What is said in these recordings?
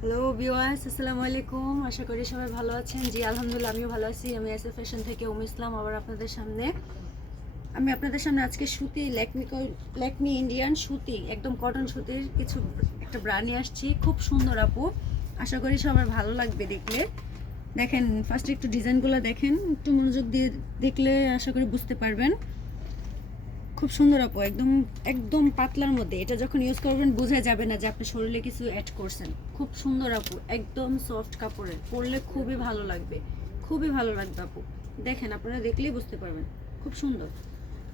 Hello বিওয়াস আসসালামু আলাইকুম। আশা করি সবাই ভালো আছেন। জি, আলহামদুলিল্লাহ, আমিও ভালো আছি। আমি এস ফ্যাশন থেকে উম ইসলাম, আবার আপনাদের সামনে। আমি আপনাদের সামনে আজকে সুতি ল্যাকমি ল্যাকমি ইন্ডিয়ান সুতি, একদম কটন সুতির কিছু একটা ব্রা আসছি। খুব সুন্দর আপু। আশা করি সবার ভালো লাগবে দেখলে। দেখেন ফার্স্টে একটু ডিজাইনগুলো দেখেন। একটু মনোযোগ দিয়ে দেখলে আশা করি বুঝতে পারবেন। খুব সুন্দর আপু, একদম একদম পাতলার মধ্যে। এটা যখন ইউজ করবেন, বোঝা যাবে না যে আপনি শরীরে কিছু অ্যাড করছেন। খুব সুন্দর আপু, একদম সফট কাপড়ের। পরলে খুবই ভালো লাগবে। খুবই ভালো লাগবে আপু। দেখেন, আপনারা দেখলেই বুঝতে পারবেন। খুব সুন্দর।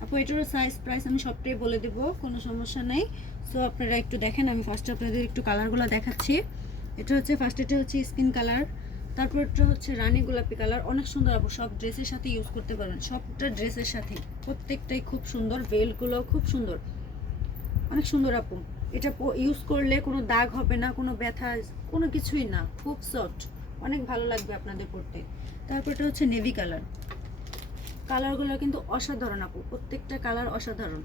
আপু, এটারও সাইজ প্রাইস আমি সবটাই বলে দেব, কোনো সমস্যা নেই। সো আপনারা একটু দেখেন, আমি ফার্স্টে আপনাদের একটু কালারগুলো দেখাচ্ছি। এটা হচ্ছে ফার্স্ট এটা হচ্ছে স্কিন কালার তারপর এটা হচ্ছে রানী গোলাপি কালার। অনেক সুন্দর আপু, সব ড্রেসের সাথে ইউজ করতে পারবেন সবটা ড্রেসের সাথে। প্রত্যেকটাই খুব সুন্দর বেলগুলো খুব সুন্দর। অনেক সুন্দর আপু। এটা ইউজ করলে কোনো দাগ হবে না, কোনো ব্যথা, কোনো কিছুই না। খুব সফট অনেক ভালো লাগবে আপনাদের পড়তে তারপর এটা হচ্ছে নেভি কালার কালারগুলো কিন্তু অসাধারণ আপু। প্রত্যেকটা কালার অসাধারণ।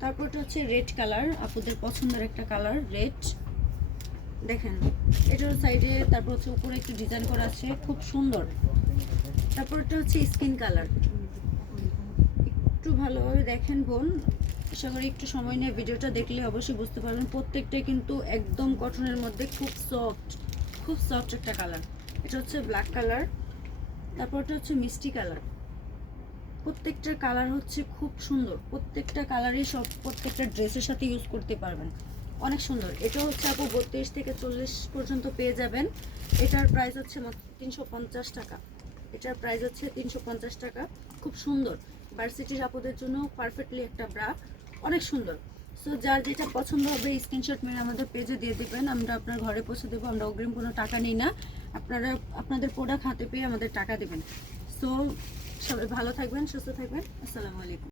তারপর এটা হচ্ছে রেড কালার আপুদের পছন্দের একটা কালার রেড দেখেন, এটার সাইডে তারপর হচ্ছে উপরে একটু ডিজাইন করা আছে, খুব সুন্দর। তারপর এটা হচ্ছে স্কিন কালার একটু ভালোভাবে দেখেন বোন, আশা করি একটু সময় নিয়ে ভিডিওটা দেখলে অবশ্যই বুঝতে পারবেন। প্রত্যেকটাই কিন্তু একদম কটনের মধ্যে খুব সফট খুব সফট একটা কালার এটা হচ্ছে ব্ল্যাক কালার তারপর এটা হচ্ছে মিষ্টি কালার প্রত্যেকটার কালার হচ্ছে খুব সুন্দর। প্রত্যেকটা কালারই সব, প্রত্যেকটা ড্রেসের সাথে ইউজ করতে পারবেন। অনেক সুন্দর। এটা হচ্ছে আপু বত্রিশ থেকে চল্লিশ পর্যন্ত পেয়ে যাবেন। এটার প্রাইস হচ্ছে তিনশো পঞ্চাশ টাকা। এটার প্রাইস হচ্ছে তিনশো পঞ্চাশ টাকা। খুব সুন্দর। ভার্সিটির আপুদের জন্য পারফেক্টলি একটা ব্রা অনেক সুন্দর। সো যার যেটা পছন্দ হবে স্ক্রিনশট মেরে আমাদের পেজে দিয়ে দেবেন। আমরা আপনার ঘরে পৌঁছে দেবো। আমরা অগ্রিম কোনো টাকা নিই না। আপনারা, আপনাদের প্রোডাক্ট হাতে পেয়ে আমাদের টাকা দেবেন। সো সবাই ভালো থাকবেন, সুস্থ থাকবেন। আসসালামু আলাইকুম।